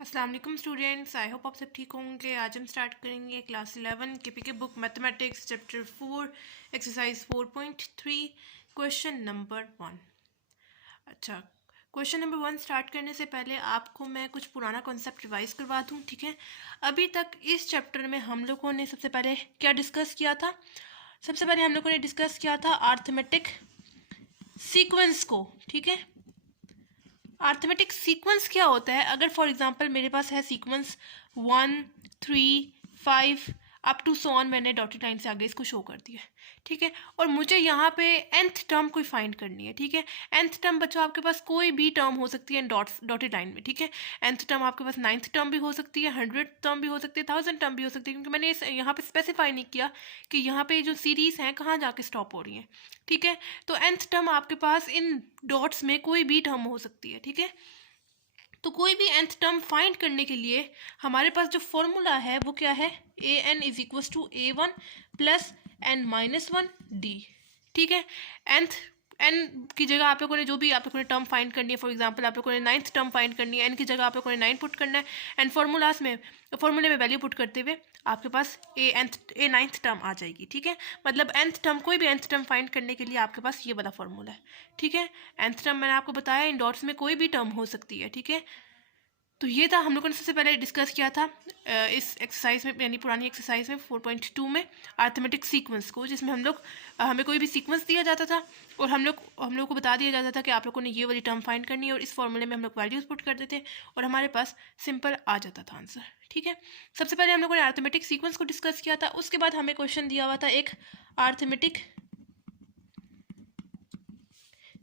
अस्सलाम वालेकुम students, I hope आप सब ठीक होंगे। आज हम स्टार्ट करेंगे क्लास 11 के book mathematics chapter 4 exercise 4.3 question number 1। अच्छा, क्वेश्चन नंबर 1 स्टार्ट करने से पहले आपको मैं कुछ पुराना कॉन्सेप्ट रिवाइज करवा दूँ, ठीक है। अभी तक इस चैप्टर में हम लोगों ने सबसे पहले क्या डिस्कस किया था? सबसे पहले हम लोगों ने डिस्कस किया था अर्थमेटिक सीक्वेंस को, ठीक है। अर्थमेटिक सीक्वेंस क्या होता है? अगर फॉर एग्जांपल मेरे पास है sequence 1, 3, 5 up to so on, मैंने डॉटेड लाइन से आगे इसको शो कर दिया, ठीक है। और मुझे यहाँ पे nth टर्म कोई फाइंड करनी है, ठीक है। nth टर्म बच्चों आपके पास कोई भी टर्म हो सकती है डॉटेड लाइन में, ठीक है। nth टर्म आपके पास 9th टर्म भी हो सकती है, 100th टर्म भी हो सकती है, 1000 टर्म भी हो सकती है, क्योंकि मैंने यहाँ पे स्पेसिफाई नहीं किया कि यहाँ पे जो सीरीज हैं कहाँ जाके स्टॉप हो रही हैं, ठीक है। तो nth टर्म आपके पास इन डॉट्स में कोई भी टर्म हो सकती है, ठीक है। तो कोई भी nth टर्म फाइंड करने के लिए हमारे पास जो फॉर्मूला है वो क्या है? A N is equal to A one plus N minus one D, ठीक है। nth एन की जगह आप लोगों ने जो भी आप लोगों ने टर्म फाइंड करनी है, फॉर एग्जांपल आप लोगों ने 9th टर्म फाइंड करनी है, एन की जगह आप लोगों ने 9 पुट करना है, एंड फॉर्मूले में वैल्यू पुट करते हुए आपके पास ए 9th टर्म आ जाएगी, ठीक है। मतलब nth टर्म, कोई भी nth टर्म फाइंड करने के लिए आपके पास ये वाला फॉर्मूला है, ठीक है। nth टर्म मैंने आपको बताया इन डॉट्स में कोई भी टर्म हो सकती है, ठीक है। तो ये था हम लोगों ने सबसे पहले डिस्कस किया था इस एक्सरसाइज में, यानी पुरानी एक्सरसाइज में 4.2 में अर्थमेटिक सीक्वेंस को, जिसमें हमें कोई भी सीक्वेंस दिया जाता था और हम लोग को बता दिया जाता था कि आप लोगों ने ये वाली टर्म फाइंड करनी है, और इस फॉर्मूले में हम लोग वैल्यूज पुट करते थे और हमारे पास सिंपल आ जाता था आंसर, ठीक है। सबसे पहले हम लोगों ने अर्थमेटिक सीक्वेंस को डिस्कस किया था। उसके बाद हमें क्वेश्चन दिया हुआ था एक अर्थमेटिक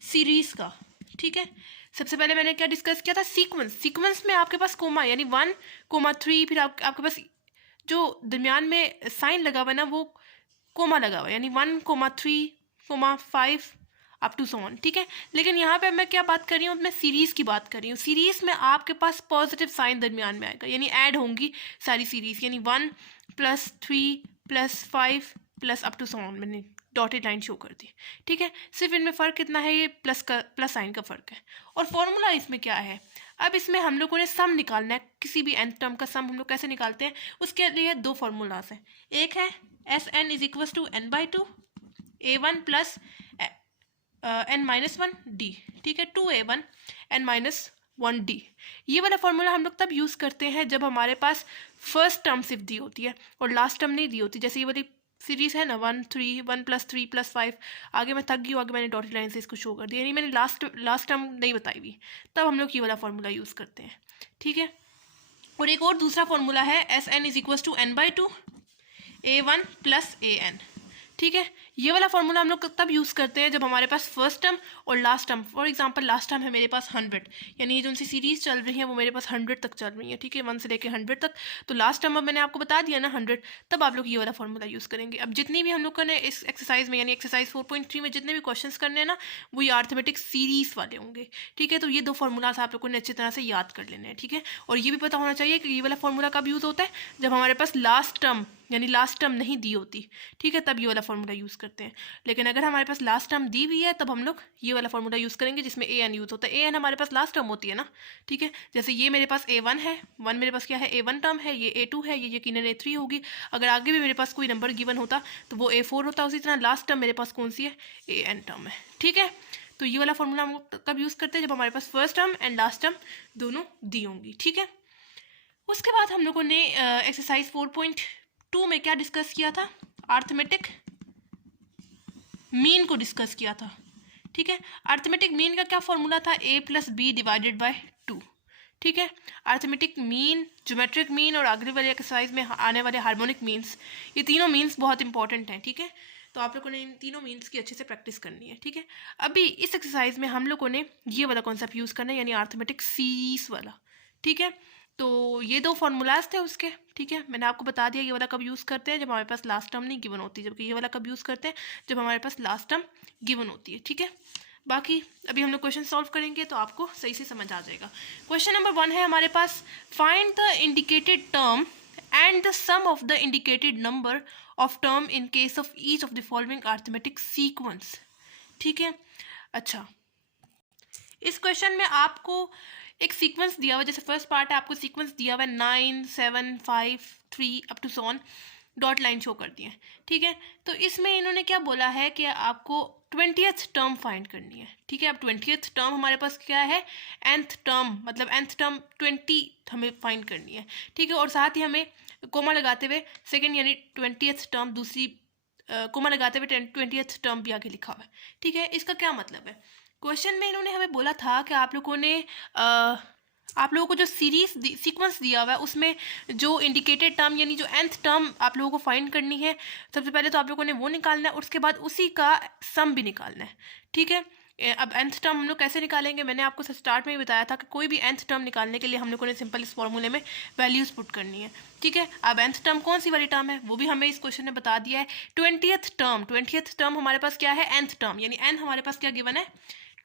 सीरीज का, ठीक है। सबसे पहले मैंने क्या डिस्कस किया था? सीक्वेंस में आपके पास कोमा यानी 1,3, फिर आपके पास जो दरमियान में साइन लगा हुआ है ना वो कोमा लगा हुआ है, यानी 1,3,5 अप टू सो ऑन, ठीक है। लेकिन यहाँ पे मैं क्या बात कर रही हूँ? मैं सीरीज की बात कर रही हूँ। सीरीज में आपके पास पॉजिटिव साइन दरमियान में आएगा, यानी ऐड होंगी सारी सीरीज, यानी 1 + 3 + 5 + अप टू सो ऑन मैंने डॉटेड लाइन शो कर दी, ठीक है। सिर्फ इनमें फ़र्क कितना है? ये प्लस साइन का फ़र्क है। और फॉर्मूला इसमें क्या है? अब इसमें हम लोगों ने सम निकालना है, किसी भी nth टर्म का सम हम लोग कैसे निकालते हैं? उसके लिए दो फार्मूलाज हैं। एक है S N is equal to n/2 a1 plus n-1 d, ठीक है, 2a1 n-1 d। ये वाला फॉर्मूला हम लोग तब यूज़ करते हैं जब हमारे पास फर्स्ट टर्म सिर्फ दी होती है और लास्ट टर्म नहीं दी होती। जैसे ये वाली सीरीज है ना 1 + 3 + 5, आगे मैं थक गई हूँ, आगे मैंने डॉटेड लाइन से इसको शो कर दिया, यानी मैंने लास्ट टर्म नहीं बताई हुई, तब हम लोग ये वाला फॉर्मूला यूज़ करते हैं, ठीक है। और एक और दूसरा फॉर्मूला है S N is equal to n/2 a1 + an, ठीक है। ये वाला फॉर्मूला हम लोग तब यूज़ करते हैं जब हमारे पास फर्स्ट टर्म और last term, for example last term है मेरे पास 100, यानी ये जो उनसी सीरीज चल रही है वो मेरे पास 100 तक चल रही है, ठीक है, 1 से लेके 100 तक। तो लास्ट टर्म अब मैंने आपको बता दिया ना 100, तब आप लोग ये वाला फॉर्मूला यूज़ करेंगे। अब जितनी भी हम लोग ने इस एक्सरसाइज में, यानी एक्सरसाइज 4.3 में जितने भी क्वेश्चन करने हैं ना, वो ये अर्थमेटिक सीरीज वाले होंगे, ठीक है। तो ये दो फॉर्मूलाज आप लोगों ने अच्छी तरह से याद कर लेने हैं, ठीक है। और ये भी पता होना चाहिए कि ये वाला फॉर्मूला कब यूज़ होता है? जब हमारे पास लास्ट टर्म, यानी लास्ट टर्म नहीं दी होती, ठीक है, तब ये वाला फॉर्मूला यूज़ करते हैं। लेकिन अगर हमारे पास लास्ट टर्म दी हुई है तब हम लोग ये वाला फॉर्मूला यूज़ करेंगे जिसमें ए एन यूज़ होता है। ए एन हमारे पास लास्ट टर्म होती है ना, ठीक है। जैसे ये मेरे पास A1 है, 1 मेरे पास क्या है? A1 टर्म है, ये A2 है, ये यकीनन A3 होगी। अगर आगे भी मेरे पास कोई नंबर गिवन होता तो वो A4 होता। उसी तरह लास्ट टर्म मेरे पास कौन सी है? AN टर्म है, ठीक है। तो ये वाला फॉर्मूला हम लोग कब यूज़ करते हैं? जब हमारे पास first term and last term दोनों दी होंगी, ठीक है। उसके बाद हम लोगों ने एक्सरसाइज 4.2 में क्या डिस्कस किया था? अर्थमेटिक मीन को डिस्कस किया था, ठीक है। अर्थमेटिक मीन का क्या फॉर्मूला था? a + b / 2, ठीक है। अर्थमेटिक मीन, ज्योमेट्रिक मीन और अगले वाले एक्सरसाइज में आने वाले हार्मोनिक मीन्स, ये तीनों मीन्स बहुत इंपॉर्टेंट हैं, ठीक है। तो आप लोगों ने इन तीनों मीन्स की अच्छे से प्रैक्टिस करनी है, ठीक है। अभी इस एक्सरसाइज में हम लोगों ने ये वाला कॉन्सेप्ट यूज़ करना है, यानी अर्थमेटिक सीरीज वाला, ठीक है। तो ये दो फार्मूलाज थे उसके, ठीक है। मैंने आपको बता दिया ये वाला कब यूज़ करते हैं? जब हमारे पास लास्ट टर्म नहीं गिवन होती, जबकि ये वाला कब यूज़ करते हैं? जब हमारे पास लास्ट टर्म गिवन होती है, ठीक है। बाकी अभी हम लोग क्वेश्चन सॉल्व करेंगे तो आपको सही से समझ आ जाएगा। क्वेश्चन नंबर 1 है हमारे पास, find the indicated term and the sum of the indicated number of term in case of each of the following arithmetic sequence, ठीक है। अच्छा, इस क्वेश्चन में आपको एक सीक्वेंस दिया हुआ है, जैसे फर्स्ट पार्ट है आपको सीक्वेंस दिया हुआ है 9 7 5 3 up to so on, dot line show करती है, ठीक है। तो इसमें इन्होंने क्या बोला है कि आपको 20th टर्म फाइंड करनी है, ठीक है। अब 20th टर्म हमारे पास क्या है, nth टर्म, मतलब nth टर्म 20 हमें फाइंड करनी है, ठीक है। और साथ ही हमें कोमा लगाते हुए सेकेंड यानी 20th टर्म दूसरी कोमा लगाते हुए 20th टर्म भी आगे लिखा हुआ है, ठीक है। इसका क्या मतलब है, क्वेश्चन में इन्होंने हमें बोला था कि आप लोगों को जो सीक्वेंस दिया हुआ है उसमें जो इंडिकेटेड टर्म यानी जो nth टर्म आप लोगों को फाइंड करनी है, सबसे पहले तो आप लोगों ने वो निकालना है, उसके बाद उसी का सम भी निकालना है, ठीक है। अब nth टर्म हम लोग कैसे निकालेंगे, मैंने आपको स्टार्ट में ही बताया था कि कोई भी nth टर्म निकालने के लिए हम लोगों ने सिंपल इस फॉर्मूले में वैल्यूज़ पुट करनी है, ठीक है। अब nth टर्म कौन सी वाली टर्म है वो भी हमें इस क्वेश्चन में बता दिया है। 20th टर्म हमारे पास क्या है, nth टर्म, यानी n हमारे पास क्या गिवन है,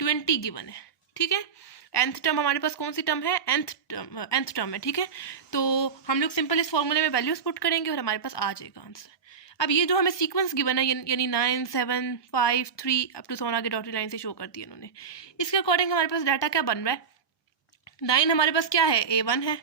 20 गिवन है, ठीक है। nth टर्म हमारे पास कौन सी टर्म है, nth टर्म है, ठीक है। तो हम लोग सिंपल इस फॉर्मूले में वैल्यूज पुट करेंगे और हमारे पास आ जाएगा आंसर। अब ये जो हमें सीक्वेंस गिवन है यानी 9 7 5 3 अप टू 7 आगे डॉटेड लाइन से शो कर दिया इन्होंने, इसके अकॉर्डिंग हमारे पास डाटा क्या बन रहा है, 9 हमारे पास क्या है, A1 है,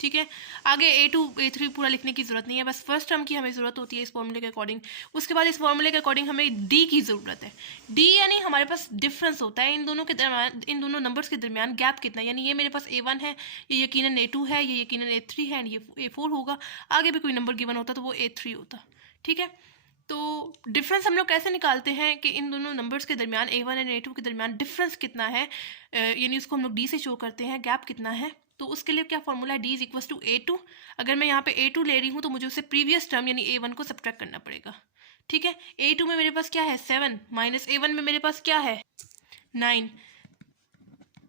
ठीक है। आगे A2 A3 पूरा लिखने की जरूरत नहीं है, बस फर्स्ट टर्म की हमें ज़रूरत होती है इस फॉर्मूले के अकॉर्डिंग। उसके बाद इस फॉर्मूले के अकॉर्डिंग हमें D की ज़रूरत है। D यानी हमारे पास डिफरेंस होता है इन दोनों के दरमियान, इन दोनों नंबर्स के दरमियान गैप कितना, यानी ये मेरे पास A1 है, ये यकीनन A2 है, ये यकीनन A3 है, एंड ये A4 होगा। आगे भी कोई नंबर गिवन होता तो वो A3 होता, ठीक है। तो डिफरेंस हम लोग कैसे निकालते हैं कि इन दोनों नंबर्स के दरमियान A1 एंड A2 के दरमियान डिफरेंस कितना है, यानी उसको हम लोग D से शो करते हैं, गैप कितना है। तो उसके लिए क्या फॉर्मूला है, D is equal to A2। अगर मैं यहाँ पे A2 ले रही हूँ तो मुझे उससे प्रीवियस टर्म यानी A1 को सब्ट्रैक्ट करना पड़ेगा, ठीक है। A2 में मेरे पास क्या है 7 माइनस A1 में मेरे पास क्या है 9,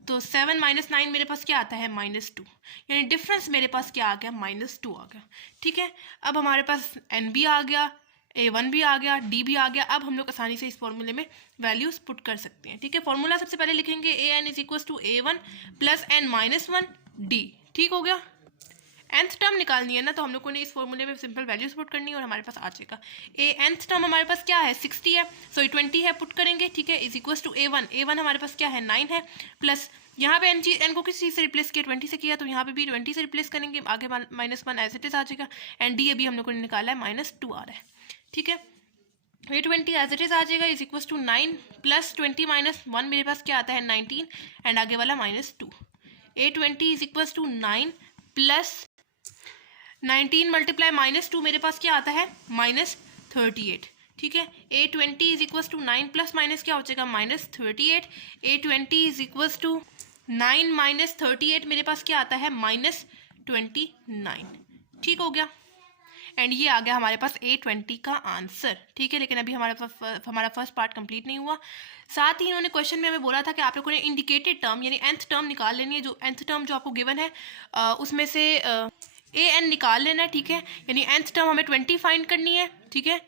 तो 7 माइनस 9 मेरे पास क्या आता है -2, यानी डिफरेंस मेरे पास क्या आ गया -2 आ गया, ठीक है। अब हमारे पास N भी आ गया, A1 भी आ गया, D भी आ गया। अब हम लोग आसानी से इस फॉर्मूले में वैल्यूज पुट कर सकते हैं, ठीक है। फॉर्मूला सबसे पहले लिखेंगे AN is equal to A1 plus N-1 D, ठीक हो गया। nth टर्म निकालनी है ना, तो हम लोगों ने इस फॉर्मूले में सिंपल वैल्यूज पुट करनी है और हमारे पास आ जाएगा। nth टर्म हमारे पास क्या है 60 है, सॉरी 20 है, पुट करेंगे, ठीक है, इज इक्वल टू A1 हमारे पास क्या है 9 है, प्लस यहाँ पे n को किस चीज़ से रिप्लेस किया 20 से किया, तो यहाँ पे भी 20 से रिप्लेस करेंगे, आगे -1 एज इट इज आ जाएगा, एंड D अभी हम लोगों ने निकाला है -2 आ रहा है, ठीक है। ये 20 एज इट इज आ जाएगा, is equal to 9 plus 20 minus 1 मेरे पास क्या आता है 19, एंड आगे वाला -2। A20 is equal to 9 plus 19 multiply -2 मेरे पास क्या आता है -38, ठीक है। A20 is equal to 9 plus minus क्या हो जाएगा -38। A20 is equal to 9 minus 38 मेरे पास क्या आता है -29, ठीक हो गया। एंड ये आ गया हमारे पास A20 का आंसर, ठीक है। लेकिन अभी हमारा फर्स्ट पार्ट कंप्लीट नहीं हुआ। साथ ही इन्होंने क्वेश्चन में हमें बोला था कि आप लोगों ने इंडिकेटेड टर्म यानी nth टर्म निकाल लेनी है, जो nth टर्म जो आपको गिवन है उसमें से AN निकाल लेना है, ठीक है। यानी nth टर्म हमें 20 फाइंड करनी है, ठीक है।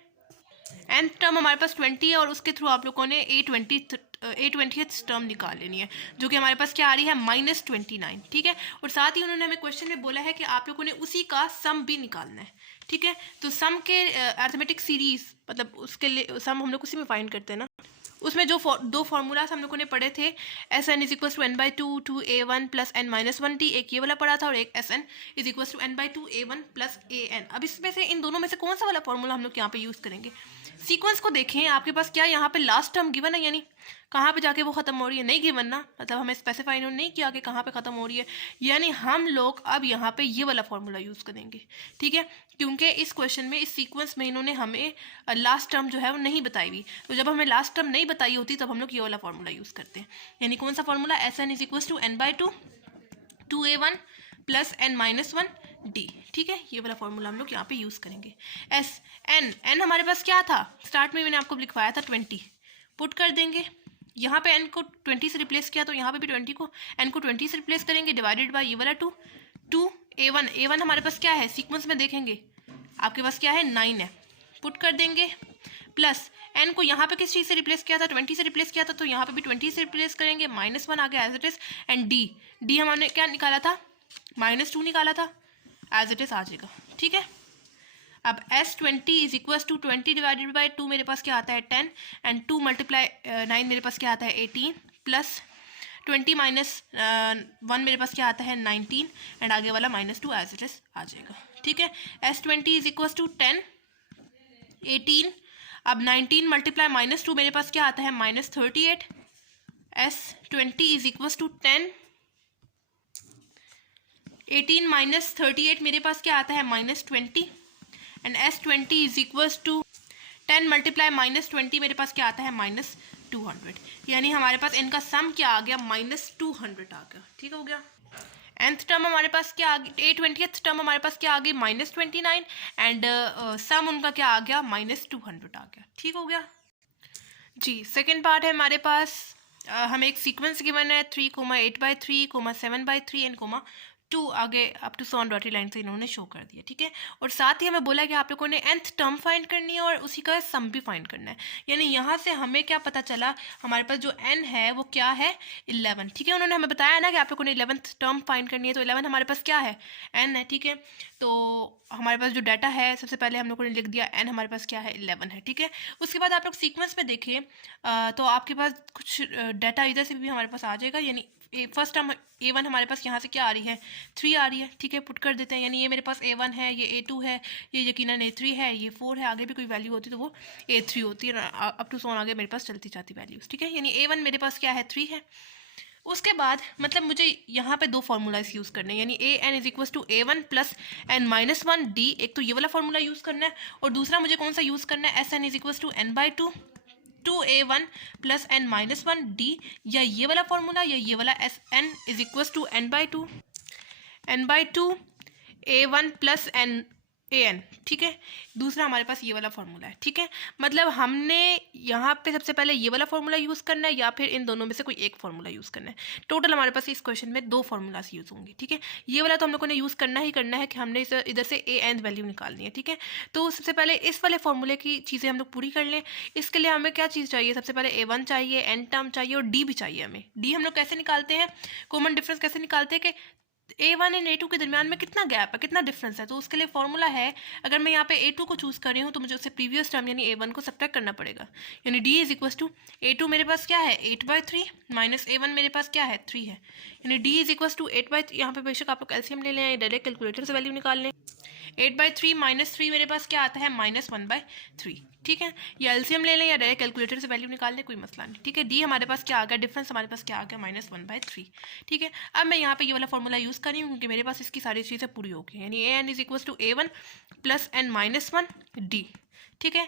nth टर्म हमारे पास 20 है और उसके थ्रू आप लोगों ने A20th टर्म निकाल लेनी है, जो कि हमारे पास क्या आ रही है -29, ठीक है। और साथ ही उन्होंने हमें क्वेश्चन में बोला है कि आप लोगों ने उसी का सम भी निकालना है, ठीक है। तो सम के अरिथमेटिक सीरीज, मतलब उसके लिए सम हम लोग उसी में फाइंड करते हैं ना, उसमें जो दो फार्मूलाज हम लोगों ने पढ़े थे, Sn is equal to n/2 2a1 plus n-1t, एक ये वाला पढ़ा था, और एक Sn is equal to n/2 a1 plus an। अब इसमें से इन दोनों में से कौन सा वाला फार्मूला हम लोग यहाँ पे यूज़ करेंगे। सीक्वेंस को देखें, आपके पास क्या यहाँ पे लास्ट टर्म गिवन है, यानी कहाँ पे जाके वो ख़त्म हो रही है, नहीं गिवन ना, मतलब हमें स्पेसिफाई नहीं किया कि कहाँ पे ख़त्म हो रही है, यानी हम लोग अब यहाँ पे ये वाला फार्मूला यूज़ करेंगे, ठीक है। क्योंकि इस क्वेश्चन में, इस सीक्वेंस में इन्होंने हमें लास्ट टर्म जो है वो नहीं बताई हुई, तो जब हमें लास्ट टर्म नहीं बताई होती तब हम लोग ये वाला फार्मूला यूज़ करते हैं। यानी कौन सा formula, Sn is equal to n/2 2a1 plus n-1 d, ठीक है। ये वाला फॉर्मूला हम लोग यहाँ पे यूज़ करेंगे। n हमारे पास क्या था, स्टार्ट में मैंने आपको लिखवाया था 20, पुट कर देंगे, यहाँ पे n को 20 से रिप्लेस किया तो यहाँ पे भी n को 20 से रिप्लेस करेंगे, डिवाइडेड बाय ये वाला 2 A1 हमारे पास क्या है, सीक्वेंस में देखेंगे आपके पास क्या है 9 है, पुट कर देंगे, प्लस n को यहाँ पे किस चीज़ से रिप्लेस किया था 20 से रिप्लेस किया था, तो यहाँ पे भी 20 से रिप्लेस करेंगे, -1 आ गया as it is, and d हमने क्या निकाला था -2 निकाला था, एज इट इज आ जाएगा, ठीक है। अब S20 is equal to 20 divided by 2 मेरे पास क्या आता है 10, एंड 2 मल्टीप्लाई 9 मेरे पास क्या आता है 18, प्लस 20 माइनस 1 मेरे पास क्या आता है 19 एंड आगे वाला -2 एज इट इज आ जाएगा, ठीक है। S20 इज इक्वल टू 10, 18, अब 19 मल्टीप्लाई -2 मेरे पास क्या आता है -38, S20 is equal to 10, 18 minus 38 मेरे पास क्या आता है -20 and S20 is equal to 10 multiply -20 मेरे पास क्या आता है -200, यानी हमारे पास इनका सम क्या आ गया -200 आ गया, ठीक हो गया। nth टर्म हमारे पास क्या आ गई, 20th टर्म हमारे पास क्या आ गई -29 एंड सम उनका क्या आ गया -200 आ गया, ठीक हो गया जी। सेकेंड पार्ट है हमारे पास, हमें एक सीक्वेंस गिवन है 3, 8/3, 7/3 एंड 2 आगे अप टू 100 डॉटेड लाइन से इन्होंने शो कर दिया, ठीक है। और साथ ही हमें बोला कि आप लोगों ने nth टर्म फाइंड करनी है और उसी का सम भी फाइंड करना है, यानी यहाँ से हमें क्या पता चला, हमारे पास जो n है वो क्या है 11, ठीक है। उन्होंने हमें बताया ना कि आप लोगों ने 11th टर्म फाइंड करनी है, तो 11 हमारे पास क्या है n है, ठीक है। तो हमारे पास जो डाटा है सबसे पहले हम लोगों ने लिख दिया n हमारे पास क्या है 11 है, ठीक है। उसके बाद आप लोग सीक्वेंस में देखिए तो आपके पास कुछ डाटा इधर से भी हमारे पास आ जाएगा, यानी फर्स्ट टर्म A1 हमारे पास यहाँ से क्या आ रही है 3 आ रही है, ठीक है। पुट कर देते हैं, यानी ये मेरे पास A1 है, ये A2 है, ये यकीनन A3 है, ये 4 है, आगे भी कोई वैल्यू होती तो वो A3 होती है, अप टू 100 आगे मेरे पास चलती जाती वैल्यूज, ठीक है। यानी A1 मेरे पास क्या है 3 है। उसके बाद मतलब मुझे यहाँ पे दो फार्मूलाज यूज़ करने हैं, यानी an is equal to A1 plus n-1d, एक तो ये वाला फार्मूला यूज़ करना है और दूसरा मुझे कौन सा यूज़ करना है Sn is equal to n/2 2a1 plus n-1d, या ये वाला फॉर्मूला या ये वाला Sn is equal to n/2 a1 plus an, ठीक है। दूसरा हमारे पास ये वाला फॉर्मूला है, ठीक है। मतलब हमने यहाँ पे सबसे पहले ये वाला फॉर्मूला यूज़ करना है या फिर इन दोनों में से कोई एक फॉर्मूला यूज़ करना है। टोटल हमारे पास इस क्वेश्चन में दो फॉर्मूलाज यूज़ होंगे, ठीक है। ये वाला तो हम लोगों ने यूज़ करना ही करना है कि हमने इधर से an वैल्यू निकालनी है, ठीक है। तो सबसे पहले इस वाले फॉर्मूले की चीज़ें हम लोग पूरी कर लें। इसके लिए हमें क्या चीज़ चाहिए, सबसे पहले A1 चाहिए, n टर्म चाहिए और d भी चाहिए हमें। d हम लोग कैसे निकालते हैं, कॉमन डिफरेंस कैसे निकालते हैं कि A1 एंड A2 के दरमियान में कितना गैप है, कितना डिफरेंस है। तो उसके लिए फॉर्मूला है, अगर मैं यहाँ पे A2 को चूज़ कर रही हूँ तो मुझे उससे प्रीवियस टर्म यानी A1 को सब्ट्रैक्ट करना पड़ेगा, यानी D is equal to A2 मेरे पास क्या है 8/3 माइनस A1 मेरे पास क्या है 3 है, यानी D इज इक्वल टू 8/3। यहाँ पे बेशक आप लोग एलसीएम ले लें, डायरेक्ट कैलकुलेटर से वैल्यू निकाल लें। 8/3 माइनस 3 मेरे पास क्या आता है -1/3, ठीक है। या एलसीएम ले लें या डायरेक्ट कैलकुलेटर से वैल्यू निकाल लें, कोई मसला नहीं, ठीक है। डी हमारे पास क्या आ गया, डिफरेंस हमारे पास क्या आ गया -1/3, ठीक है। अब मैं यहाँ पे ये वाला फॉर्मूला यूज़ कर रही हूँ क्योंकि मेरे पास इसकी सारी चीज़ें पूरी हो गई, यानी an is equal to A1 plus n-1d, ठीक है।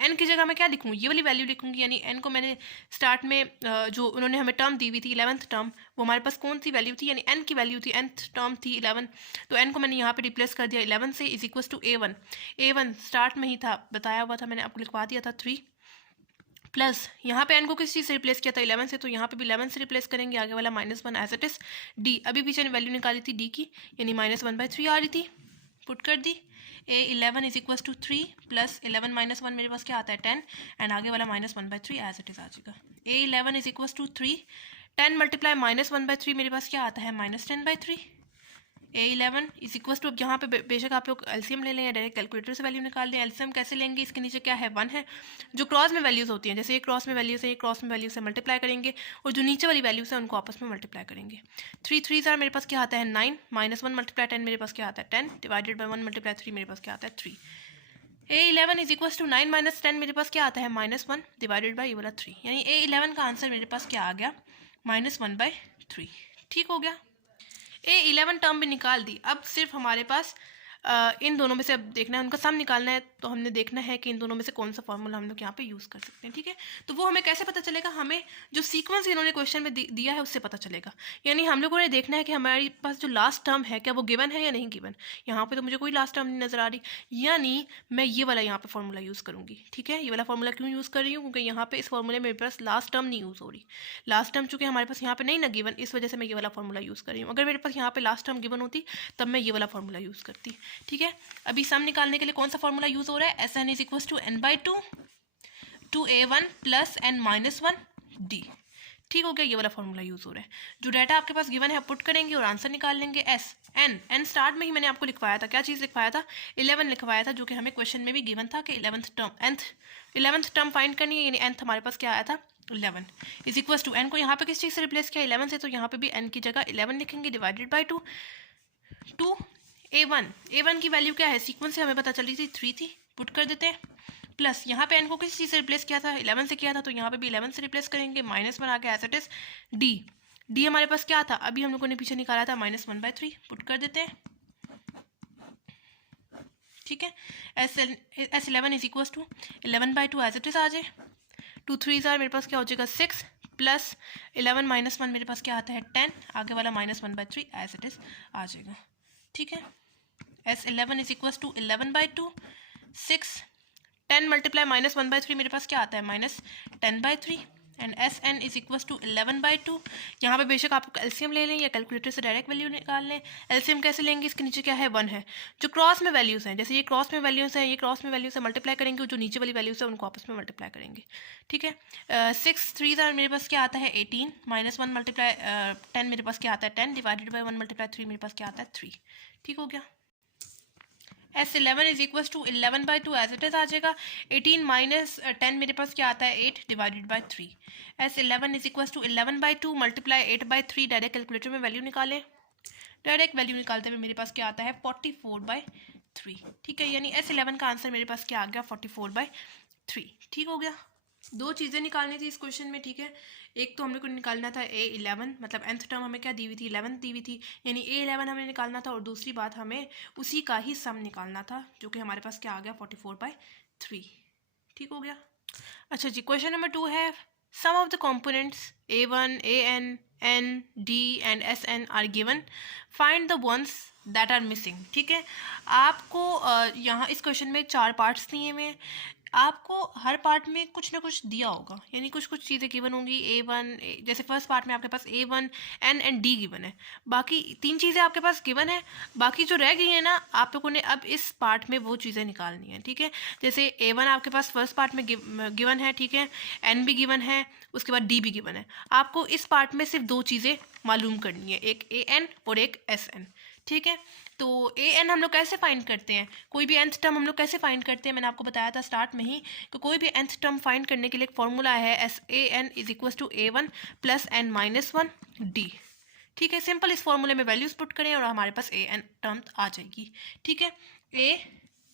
n की जगह मैं क्या लिखूँ, ये वाली वैल्यू लिखूँगी, यानी n को मैंने स्टार्ट में जो उन्होंने हमें टर्म दी हुई थी 11th टर्म, वो हमारे पास कौन सी वैल्यू थी, यानी n की वैल्यू थी, nth टर्म थी 11, तो n को मैंने यहाँ पे रिप्लेस कर दिया 11 से, is equal to A1 start में ही था, बताया हुआ था, मैंने आपको लिखवा दिया था 3 प्लस यहाँ पे n को किस चीज़ से रिप्लेस किया था 11 से, तो यहाँ पे भी 11 से रिप्लेस करेंगे, आगे वाला -1 एज इट इज d, अभी पीछे वैल्यू निकाली थी d की, यानी -1/3 आ रही थी, पुट कर दी। A11 is equal to 3 plus 11 minus 1 मेरे पास क्या आता है 10 एंड आगे वाला -1/3 एज इट इज आ जाएगा। A11 is equal to 3, 10 multiply -1/3 मेरे पास क्या आता है -10/3। A11 इज इक्वल टू, अब यहाँ पे बेशक आप लोग एलसीएम ले लें या डायरेक्ट कैलकुलेटर से वैल्यू निकाल दें। एलसीएम कैसे लेंगे, इसके नीचे क्या है 1 है, जो क्रॉस में वैल्यूज़ होती हैं, जैसे ये क्रॉस में वैल्यूज़ है, ये क्रॉस में वैल्यू से मल्टीप्लाई करेंगे और जो नीचे वाली वैल्यूज़ है उनको आपस में मल्टीप्लाई करेंगे। 3 3 ज़ार मेरे पास क्या आता है 9, -1 मल्टीप्लाई 10 मेरे पास क्या आता है 10, डिवाइडेड बाई 1 मल्टीप्लाई 3 मेरे पास क्या आता है 3। A11 is equal to 9 minus 10 मेरे पास क्या आता है -1 डिवाइडेड बाई ये वाला 3, यानी A11 का आंसर मेरे पास क्या आ गया -1/3, ठीक हो गया। A11 टर्म भी निकाल दी, अब सिर्फ हमारे पास इन दोनों में से अब देखना है, उनका सम निकालना है, तो हमने देखना है कि इन दोनों में से कौन सा फॉर्मूला हम लोग यहाँ पे यूज़ कर सकते हैं, ठीक है। तो वो हमें कैसे पता चलेगा, हमें जो सीक्वेंस इन्होंने क्वेश्चन में दिया है उससे पता चलेगा, यानी हम लोगों ने देखना है कि हमारे पास जो लास्ट टर्म है क्या वो गिवन है या नहीं गिवन। यहाँ पे तो मुझे कोई लास्ट टर्म नहीं नज़र आ रही, यानी मैं ये वाला यहाँ पे फॉर्मूला यूज़ करूँगी, ठीक है। ये वाला फॉर्मूला क्यों यूज़ कर रही हूँ, क्योंकि यहाँ पे इस फॉर्मूले में मेरे पास लास्ट टर्म नहीं यूज़ हो रही, लास्ट टर्म चूँकि हमारे पास यहाँ पे नहीं ना गिवन, इस वजह से मैं ये वाला फॉर्मूला यूज़ कर रही हूँ। अगर मेरे पास यहाँ पे लास्ट टर्म गिवन होती तब मैं ये वाला फॉर्मूला यूज़ करती, ठीक है। अभी सम निकालने के लिए कौन सा फॉर्मूला यूज हो रहा है, Sn is equal to n/2 2a1 plus n-1d, ठीक हो गया। ये वाला फॉर्मूला यूज हो रहा है। जो डाटा आपके पास गिवन है पुट करेंगे और आंसर निकाल लेंगे। n स्टार्ट में ही मैंने आपको लिखवाया था, क्या चीज़ लिखवाया था 11 लिखवाया था, जो कि हमें क्वेश्चन में भी गिवन था कि 11th टर्म फाइंड करनी है, यानी nth हमारे पास क्या आया था 11 इज इक्वल टू एन को यहाँ पे किस चीज़ से रिप्लेस किया 11 से, तो यहाँ पे भी एन की जगह 11 लिखेंगे divided by 2 two A one की वैल्यू क्या है, सीक्वेंस से हमें पता चली थी 3 थी, पुट कर देते हैं, प्लस यहाँ पे एन को किस चीज़ से रिप्लेस किया था 11 से किया था, तो यहाँ पे भी 11 से रिप्लेस करेंगे, माइनस 1 आ गया एज इट इज डी हमारे पास क्या था, अभी हम लोगों ने पीछे निकाला था -1/3, पुट कर देते हैं, ठीक है। S11 is equal to 11/2 as it is आ जाए, 2 3 मेरे पास क्या हो जाएगा 6 प्लस 11 -1 मेरे पास क्या आता है 10, आगे वाला -1/3 एज इट इज आ जाएगा, ठीक है। S11 is equal to 11/2 6 10 multiply -1/3 मेरे पास क्या आता है -10/3 and Sn is equal to 11/2। यहाँ पे बेशक आप एलसीएम ले लें या कैलकुलेटर से डायरेक्ट वैल्यू निकाल लें। एलसीएम कैसे लेंगे, इसके नीचे क्या है 1 है, जो क्रॉस में वैल्यूज़ हैं, जैसे ये क्रॉस में वैल्यूज़ हैं, ये क्रॉस में वैल्यूज़ से मल्टीप्लाई करेंगे, जो नीचे वाली वैल्यूज़ है उनको आपस में मल्टीप्लाई करेंगे, ठीक है। 6 3 मेरे पास क्या आता है 18 -1 मल्टीप्लाई 10 मेरे पास क्या आता है 10 डिवाइडेड बाई 1 मल्टीप्लाई 3 मेरे पास क्या आता है 3, ठीक हो गया। S11 is equal to 11/2 as it is आ जाएगा, 18 माइनस 10 मेरे पास क्या आता है 8 divided by 3। S11 is equal to 11/2 multiply 8/3, direct calculator में वैल्यू निकालें, डायरेक्ट वैल्यू निकालते हुए मेरे पास क्या आता है 44/3, ठीक है। यानी S11 का आंसर मेरे पास क्या आ गया 44/3, ठीक हो गया। दो चीज़ें निकालनी थी इस क्वेश्चन में, ठीक है। एक तो हम लोग को निकालना था A11, मतलब nth टर्म हमें क्या दी हुई थी 11 दी हुई थी, यानी A11 हमें निकालना था, और दूसरी बात हमें उसी का ही सम निकालना था, जो कि हमारे पास क्या आ गया 44/3, ठीक हो गया। अच्छा जी, क्वेश्चन नंबर 2 है sum of the components A1 AN N D and SN are given, find the ones that are missing, ठीक है। आपको यहाँ इस क्वेश्चन में 4 पार्ट्स दिए हुए हैं, आपको हर पार्ट में कुछ ना कुछ दिया होगा, यानी कुछ कुछ चीज़ें गिवन होंगी। A1 जैसे फर्स्ट पार्ट में आपके पास A1 N and D given है, बाकी 3 चीज़ें आपके पास गिवन है, बाकी जो रह गई है ना आप लोगों ने अब इस पार्ट में वो चीज़ें निकालनी है, ठीक है। जैसे A1 आपके पास फर्स्ट पार्ट में गिवन है, ठीक है, N भी गिवन है, उसके बाद D भी गिवन है, आपको इस पार्ट में सिर्फ 2 चीज़ें मालूम करनी है, एक AN और एक SN, ठीक है। तो AN हम लोग कैसे फाइंड करते हैं, कोई भी nth टर्म हम लोग कैसे फाइंड करते हैं, मैंने आपको बताया था स्टार्ट में ही कि कोई भी nth टर्म फाइंड करने के लिए एक फॉर्मूला है SAN is equal to A1 plus N -1 D, ठीक है। सिंपल इस फॉर्मूले में वैल्यूज पुट करें और हमारे पास AN टर्म आ जाएगी, ठीक है।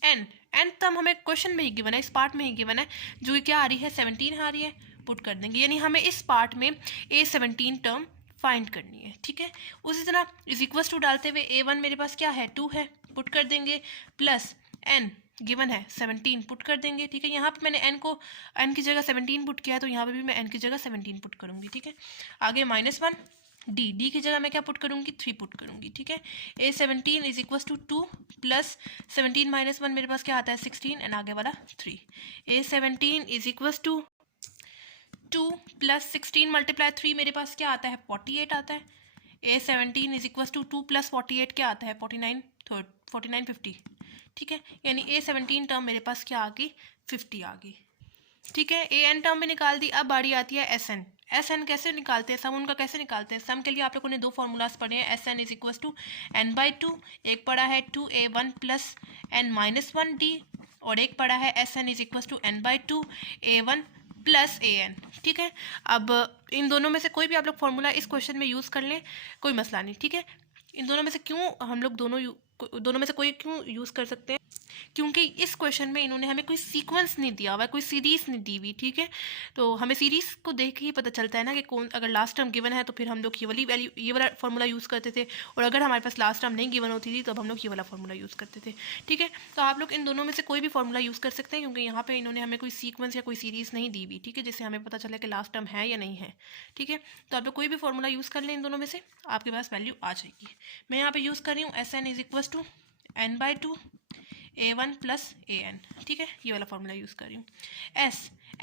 nth टर्म हमें क्वेश्चन में ही गिवन है, इस पार्ट में ही गिवन है, जो क्या आ रही है 17 आ रही है, पुट कर देंगे, यानी हमें इस पार्ट में A17 टर्म फाइंड करनी है, ठीक है। उसी तरह इज इक्वल्स टू डालते हुए A1 मेरे पास क्या है 2 है, पुट कर देंगे, प्लस N गिवन है 17 पुट कर देंगे, ठीक है। यहाँ पे मैंने N की जगह 17 पुट किया है, तो यहाँ पे भी मैं N की जगह 17 पुट करूँगी, ठीक है। आगे -1 D की जगह मैं क्या पुट करूँगी 3 पुट करूँगी, ठीक है। A17 is equal to 2 plus 17 -1 मेरे पास क्या आता है 16 एंड आगे वाला 3। A17 is equal to 2 plus 16 multiply 3 मेरे पास क्या आता है 48 आता है। A17 is equal to 2 plus 48 क्या आता है 49 50, ठीक है। यानी A17 टर्म मेरे पास क्या आ गई 50 आ गई, ठीक है। AN टर्म में निकाल दी, अब बारी आती है SN कैसे निकालते हैं, सम उनका कैसे निकालते हैं। सम के लिए आप लोगों ने 2 फॉर्मूलाज पढ़े हैं, SN is equal to N/2, एक पढ़ा है 2A1 प्लस N -1 D, और एक पढ़ा है SN is equal to N/2 A1 plus AN, ठीक है। अब इन दोनों में से कोई भी आप लोग फॉर्मूला इस क्वेश्चन में यूज़ कर लें, कोई मसला नहीं, ठीक है। इन दोनों में से क्यों हम लोग दोनों में से कोई क्यों यूज़ कर सकते हैं, क्योंकि इस क्वेश्चन में इन्होंने हमें कोई सीक्वेंस नहीं दिया हुआ है, कोई सीरीज़ नहीं दी हुई, ठीक है। तो हमें सीरीज़ को देख ही पता चलता है ना कि कौन, अगर लास्ट टर्म गिवन है तो फिर हम लोग ये वाला फॉर्मूला यूज़ करते थे, और अगर हमारे पास लास्ट टर्म नहीं गिवन होती थी तो अब हम लोग ये वाला फॉर्मूला यूज़ करते थे, ठीक है। तो आप लोग इन दोनों में से कोई भी फॉर्मूला यूज़ कर सकते हैं, क्योंकि यहाँ पर इन्होंने हमें कोई सीक्वेंस या कोई सीरीज़ नहीं दी हुई, ठीक है, जिससे हमें पता चले कि लास्ट टर्म है या नहीं है, ठीक है। तो आप लोग कोई भी फॉर्मूला यूज़ कर लें इन दोनों में से, आपके पास वैल्यू आ जाएगी। मैं यहाँ पर यूज़ कर रही हूँ SN is equal to N/2 A1 plus AN, ठीक है, ये वाला फॉर्मूला यूज़ कर रही हूँ।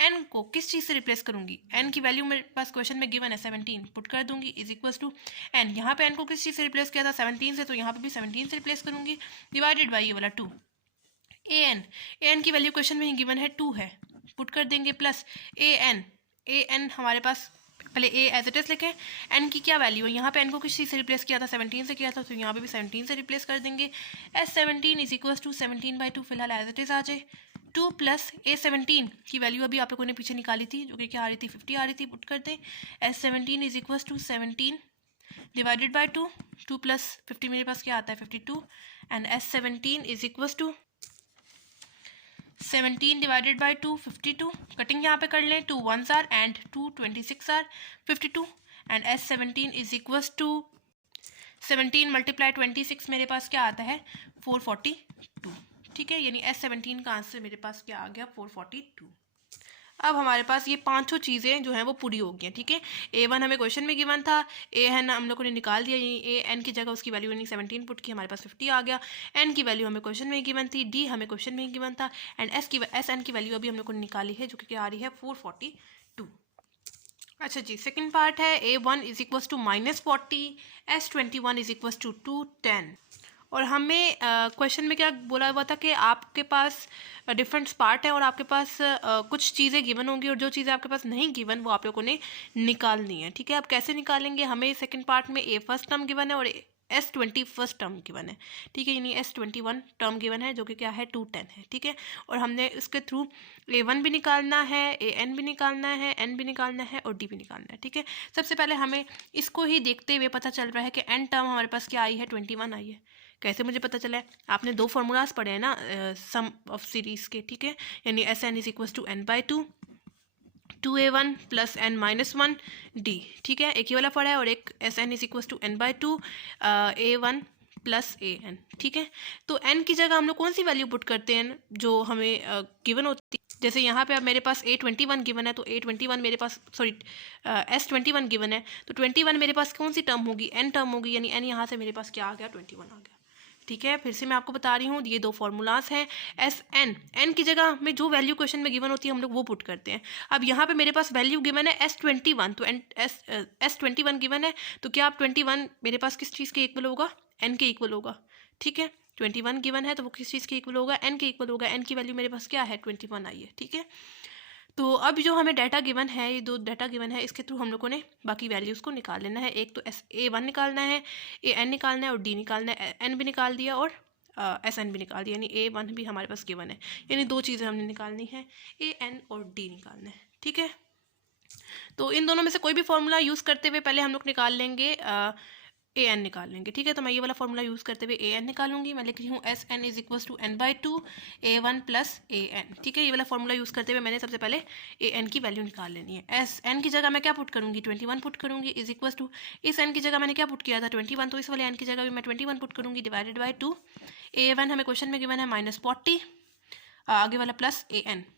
N को किस चीज़ से रिप्लेस करूँगी, N की वैल्यू मेरे पास क्वेश्चन में गिवन है 17, पुट कर दूंगी, इज इक्वल टू N, यहाँ पे N को किस चीज़ से रिप्लेस किया था 17 से, तो यहाँ पे भी 17 से रिप्लेस करूँगी, डिवाइडेड बाई ये वाला 2। AN की वैल्यू क्वेश्चन में ही गिवन है 2 है, पुट कर देंगे, प्लस AN हमारे पास पहले A एज इट इज लिखें, N की क्या वैल्यू है, यहाँ पे N को किस चीज़ से रिप्लेस किया था 17 से किया था, तो यहाँ पे भी 17 से रिप्लेस कर देंगे। S17 इज इक्वल टू 17/2 फिलहाल एज इट इज आ जाए, 2 प्लस A17 की वैल्यू अभी आप लोगों ने पीछे निकाली थी, जो कि क्या आ रही थी, 50 आ रही थी। पुट करते हैं S17 is equal to 17 divided by 2, 2 plus 50 मेरे पास क्या आता है 52, and S17 is equal to 17 divided by 2 52। Cutting यहाँ पे कर लें, 2 1s आर एंड 2 26 are 52, and S17 is equal to 17 multiply 26 मेरे पास क्या आता है 442। ठीक है, यानी S17 का आंसर मेरे पास क्या आ गया 442। अब हमारे पास ये पांचों चीज़ें जो हैं वो पूरी हो गई हैं। ठीक है, A1 हमें क्वेश्चन में गिवन था, ए है ना हम लोगों ने निकाल दिया, यानी A n की जगह उसकी वैल्यू यानी 17 पुट की, हमारे पास 50 आ गया। n की वैल्यू हमें क्वेश्चन में गिवन थी, d हमें क्वेश्चन में गिवन था, एंड SN की वैल्यू अभी हम लोग को निकाली है, जो कि क्या आ रही है 442। अच्छा जी, सेकंड पार्ट है A1 is equal to -40, S21 is equal to 210। और हमें क्वेश्चन में क्या बोला हुआ था कि आपके पास डिफरेंट पार्ट है और आपके पास कुछ चीज़ें गिवन होंगी और जो चीज़ें आपके पास नहीं गिवन वो आप लोगों ने निकालनी है। ठीक है, आप कैसे निकालेंगे, हमें सेकंड पार्ट में A फर्स्ट टर्म गिवन है और S20 फर्स्ट टर्म गिवन है। ठीक है, यानी S21 टर्म गिवन है, जो कि क्या है 210 है। ठीक है, और हमने इसके थ्रू A1 भी निकालना है, AN भी निकालना है, N भी निकालना है और D भी निकालना है। ठीक है, सबसे पहले हमें इसको ही देखते हुए पता चल रहा है कि N टर्म हमारे पास क्या आई है 21 आई है। कैसे मुझे पता चला है, आपने दो फार्मूलाज पढ़े हैं ना सम ऑफ सीरीज के। ठीक है, यानी SN is equal to n/2 2A1 plus n-1 D। ठीक है, एक ही वाला पढ़ा है, और एक SN is equal to n/2 A1 plus AN। ठीक है, तो n की जगह हम लोग कौन सी वैल्यू पुट करते हैं जो हमें गिवन होती है। जैसे यहाँ पे अब मेरे पास A21 गिवन है, तो A21 मेरे पास सॉरी S21 गिवन है, तो 21 मेरे पास कौन सी टर्म होगी, n टर्म होगी, यानी n यहाँ से मेरे पास क्या आ गया 21 आ गया। ठीक है, फिर से मैं आपको बता रही हूँ, ये दो फॉर्मूलाज हैं। एन की जगह में जो वैल्यू क्वेश्चन में गिवन होती है हम लोग वो पुट करते हैं। अब यहाँ पे मेरे पास वैल्यू गिवन है S21, तो S21 गिवन है, तो क्या आप 21 मेरे पास किस चीज़ के इक्वल होगा, एन के इक्वल होगा। ठीक है, 21 गिवन है तो वो किस चीज़ के इक्वल होगा, एन के इक्वल होगा। एन की वैल्यू मेरे पास क्या है 21 आई है। ठीक है, तो अब जो हमें डाटा गिवन है, ये दो डाटा गिवन है, इसके थ्रू हम लोगों ने बाकी वैल्यूज़ को निकाल लेना है। एक तो A1 निकालना है, AN निकालना है और D निकालना है। N भी निकाल दिया और SN भी निकाल दिया, यानी A1 भी हमारे पास गिवन है, यानी दो चीज़ें हमने निकालनी है, AN और D निकालना है। ठीक है, तो इन दोनों में से कोई भी फॉर्मूला यूज़ करते हुए पहले हम लोग निकाल लेंगे AN निकाल लेंगे। ठीक है, तो मैं ये वाला फॉर्मूला यूज़ करते हुए AN निकालूंगी। मैं लिख रही हूँ SN is equal to n/2 A1 plus AN। ठीक है, ये वाला फॉर्मूला यूज़ करते हुए मैंने सबसे पहले AN की वैल्यू निकाल लेनी है। SN की जगह मैं क्या पुट करूँगी 21 पुट करूँगी, इज इक्वल टू इस N की जगह मैंने क्या पुट किया था 21, तो इस वाले N की जगह भी मैं 21 पुट करूँगी, डिवाइडेड बाई 2। A1 हमें क्वेश्चन में गिवन है -40, आगे वाला plus AN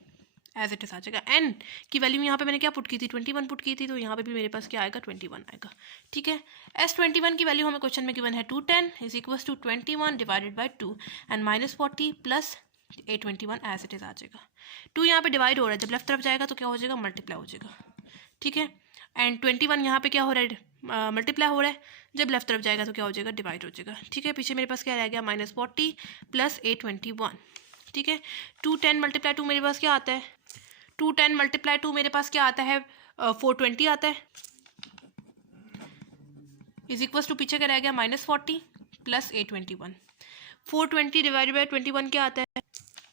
as it is आ जाएगा। एन की वैल्यू यहाँ पे मैंने क्या पुट की थी 21 पुट की थी, तो यहाँ पे भी मेरे पास क्या आएगा 21 आएगा। ठीक है, S21 की वैल्यू हमें क्वेश्चन में गिवन है 210 is equal to 21 divided by 2 and -40 plus A21 as it is आ जाएगा। 2 यहाँ पे डिवाइड हो रहा है, जब लेफ्ट तरफ जाएगा तो क्या हो जाएगा मल्टीप्लाई हो जाएगा। ठीक है, एंड 21 यहाँ पे क्या हो रहा है मल्टीप्लाई हो रहा है, जब लेफ्ट तरफ जाएगा तो क्या हो जाएगा डिवाइड हो जाएगा। ठीक है, पीछे मेरे पास क्या रह गया -40 प्लस A21। ठीक है, 210 मल्टीप्लाई 2 मेरे पास क्या आता है 210 मल्टीप्लाई 2 मेरे पास क्या आता है 420 आता है, इज इक्वल टू पीछे क्या रह गया -40 प्लस A21। 420 डिवाइडेड बाई 21 क्या आता है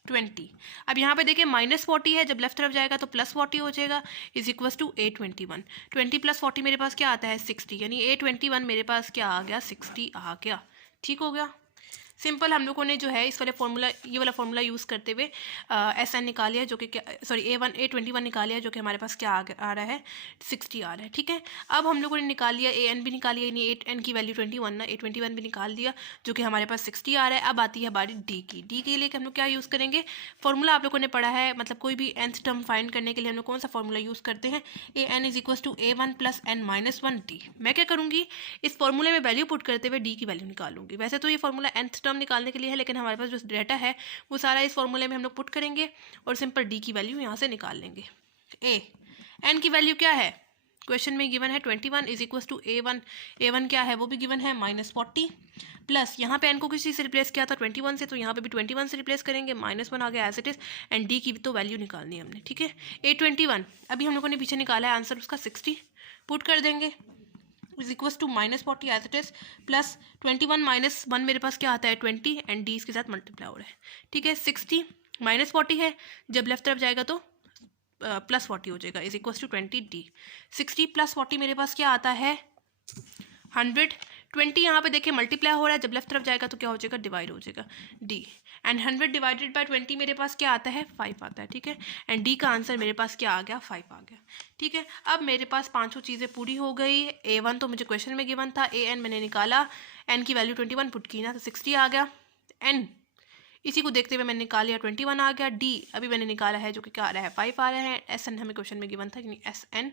20। अब यहाँ पे देखिए -40 है, जब लेफ्ट तरफ जाएगा तो +40 हो जाएगा, is equal to A21। 20 plus 40 मेरे पास क्या आता है 60, यानी A21 मेरे पास क्या आ गया 60 आ गया। ठीक हो गया, सिंपल। हम लोगों ने जो है इस वाले फॉर्मूला ये वाला फॉर्मूला यूज़ करते हुए SN निकाल लिया, जो कि क्या सॉरी A21 निकाल लिया, जो कि हमारे पास क्या आ रहा है 60 आ रहा है। ठीक है, अब हम लोगों ने निकाल लिया AN भी निकाल लिया, यानी AN की वैल्यू 21 ना, A21 भी निकाल दिया, जो कि हमारे पास 60 आ रहा है। अब आती है बारी D की। D के लिए हम लोग क्या यूज़ करेंगे, फॉर्मूला आप लोगों ने पढ़ा है, मतलब कोई भी nth टर्म फाइंड करने के लिए हम लोग कौन सा फॉर्मूला यूज़ करते हैं, AN is equal to A1 plus n-1 D। मैं क्या करूँगी, इस फॉर्मूले में वैल्यू पुट करते हुए D की वैल्यू निकालूंगी। वैसे तो ये फॉर्मूला nth टर्म निकालने के लिए है, लेकिन हमारे पास जो डाटा है वो सारा इस फॉर्मूले में हम लोग पुट करेंगे और सिंपल D की वैल्यू यहाँ से निकाल लेंगे। N की वैल्यू क्या है क्वेश्चन में गिवन है 21 इज इक्वल टू A1 क्या है वो भी गिवन है -40 प्लस यहाँ पे N को किसी से रिप्लेस किया था 21 से, तो यहाँ पे भी 21 से रिप्लेस करेंगे, -1 आ गया as it is, and D की तो वैल्यू निकालनी है हमने। ठीक है, A21 अभी हम लोगों ने पीछे निकाला है, आंसर उसका 60 पुट कर देंगे, is equal to -40 as it is plus 21 -1 मेरे पास क्या आता है 20 एंड D इसके साथ मल्टीप्लाई हो रहा है। ठीक है, 60 -40 है, जब लेफ्ट तरफ जाएगा तो +40 हो जाएगा, इज इक्वल टू 20D। 60 + 40 मेरे पास क्या आता है 100। 20 यहाँ पे देखिए मल्टीप्लाई हो रहा है, जब लेफ्ट तरफ जाएगा तो क्या हो जाएगा डिवाइड हो जाएगा D। एंड 100 डिवाइडेड बाय 20 मेरे पास क्या आता है 5 आता है, ठीक है। एंड D का आंसर मेरे पास क्या आ गया 5 आ गया, ठीक है। अब मेरे पास पांचों चीज़ें पूरी हो गई। A1 तो मुझे क्वेश्चन में गिवन था, AN मैंने निकाला, N की वैल्यू 21 पुट की ना तो 60 आ गया। N इसी को देखते हुए मैंने निकाल लिया 21 आ गया। D अभी मैंने निकाला है जो कि क्या आ रहा है 5 आ रहा है। SN हमें क्वेश्चन में गिवन था, यानी SN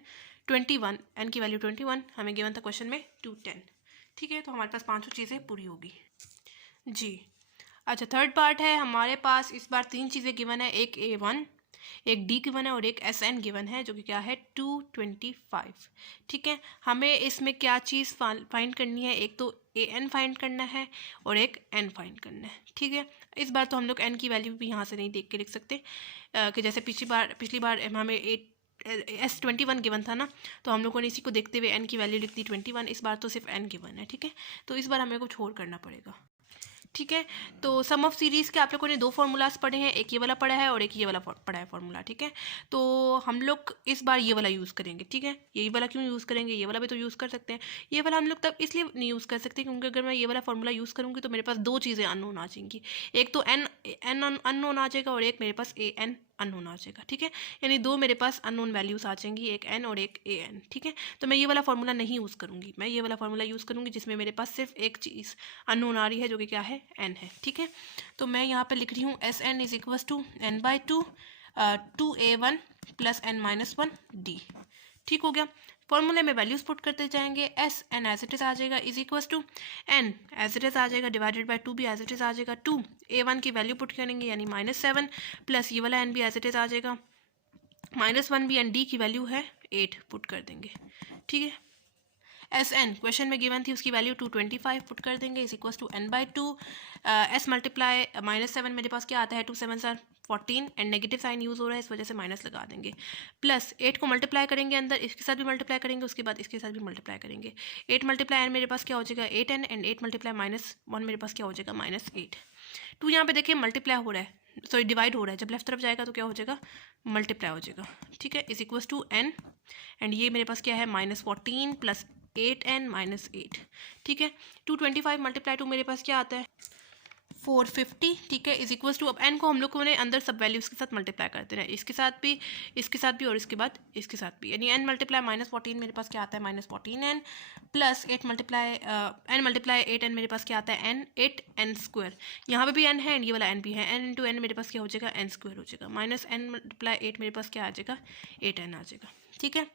21, N की वैल्यू 21 हमें गिवन था क्वेश्चन में 210, ठीक है। तो हमारे पास पांचों चीज़ें पूरी होगी जी। अच्छा, थर्ड पार्ट है हमारे पास, इस बार 3 चीज़ें गिवन है, एक A1, एक D गिवन है और एक SN गिवन है जो कि क्या है 225, ठीक है। हमें इसमें क्या चीज़ फाइंड करनी है, एक तो AN फाइंड करना है और एक N फाइंड करना है, ठीक है। इस बार तो हम लोग N की वैल्यू भी यहाँ से नहीं देख के लिख सकते कि जैसे पिछली बार हमें S21 गिवन था ना, तो हम लोगों ने इसी को देखते हुए N की वैल्यू लिख दी 21। इस बार तो सिर्फ N गिवन है, ठीक है। तो इस बार हमें कुछ और करना पड़ेगा, ठीक है। तो सम ऑफ सीरीज़ के आप लोगों ने 2 फार्मूलाज पढ़े हैं, एक ये वाला पढ़ा है और एक ये वाला पढ़ा है फार्मूला, ठीक है। तो हम लोग इस बार ये वाला यूज़ करेंगे, ठीक है। यही वाला क्यों यूज़ करेंगे, ये वाला भी तो यूज़ कर सकते हैं। ये वाला हम लोग तब इसलिए नहीं यूज़ कर सकते क्योंकि अगर मैं ये वाला फार्मूला यूज़ करूँगी तो मेरे पास 2 चीज़ें अननोन आ जाएंगी, एक तो एन अननोन आ जाएगा और एक मेरे पास AN अननोन आ जाएगा, ठीक है। यानी 2 मेरे पास अननोन वैल्यूज़ आ जाएंगी, एक N और एक AN, ठीक है। तो मैं ये वाला फार्मूला नहीं यूज़ करूँगी, मैं ये वाला फार्मूला यूज़ करूँगी जिसमें मेरे पास सिर्फ एक चीज़ अननोन आ रही है जो कि क्या है N है, ठीक है। तो मैं यहाँ पे लिख रही हूँ SN is equal to N/2 2A1 + N-1 D, ठीक हो गया। फॉर्मूले में वैल्यूज पुट करते जाएंगे, SN एज इट इज आ जाएगा is equal to N as it is आ जाएगा डिवाइडेड बाय 2 भी एज इट इज आ जाएगा। 2A1 की वैल्यू पुट करेंगे यानी -7 प्लस ये वाला N भी एज इट इज आ जाएगा -1 भी, एंड D की वैल्यू है 8 पुट कर देंगे, ठीक है। SN क्वेश्चन में गिवन थी, उसकी वैल्यू 225 पुट कर देंगे is equal to N/2 S multiply -7 मेरे पास क्या आता है 2 7 सर 14 एंड नेगेटिव साइन यूज़ हो रहा है इस वजह से माइनस लगा देंगे, प्लस 8 को मल्टीप्लाई करेंगे अंदर, इसके साथ भी मल्टीप्लाई करेंगे, उसके बाद इसके साथ भी मल्टीप्लाई करेंगे। 8 मल्टीप्लाई N मेरे पास क्या हो जाएगा 8N एंड 8 मल्टीप्लाई -1 मेरे पास क्या हो जाएगा -8। 2 यहाँ पे देखिए मल्टीप्लाई हो रहा है, सॉरी डिवाइड हो रहा है, जब लेफ्ट तरफ जाएगा तो क्या हो जाएगा मल्टीप्लाई हो जाएगा, ठीक है। Is equal to N and ये मेरे पास क्या है -14 प्लस 8N -8, ठीक है। 225 मल्टीप्लाई 2 मेरे पास क्या आता है 450, ठीक है। इज इक्वल टू, अब N को हम लोगों ने अंदर सब वैल्यूज़ के साथ मल्टीप्लाई करते हैं, इसके साथ भी और इसके बाद इसके साथ भी, यानी N मल्टीप्लाई -14 मेरे पास क्या आता है -14N plus 8 multiply N multiply 8N मेरे पास क्या आता है N 8N²। यहाँ पे भी N है एंड ये वाला N भी है, N इंटू N मेरे पास क्या हो जाएगा N² हो जाएगा, -N मल्टीप्लाई 8 मेरे पास क्या आ जाएगा 8N आ जाएगा, ठीक है।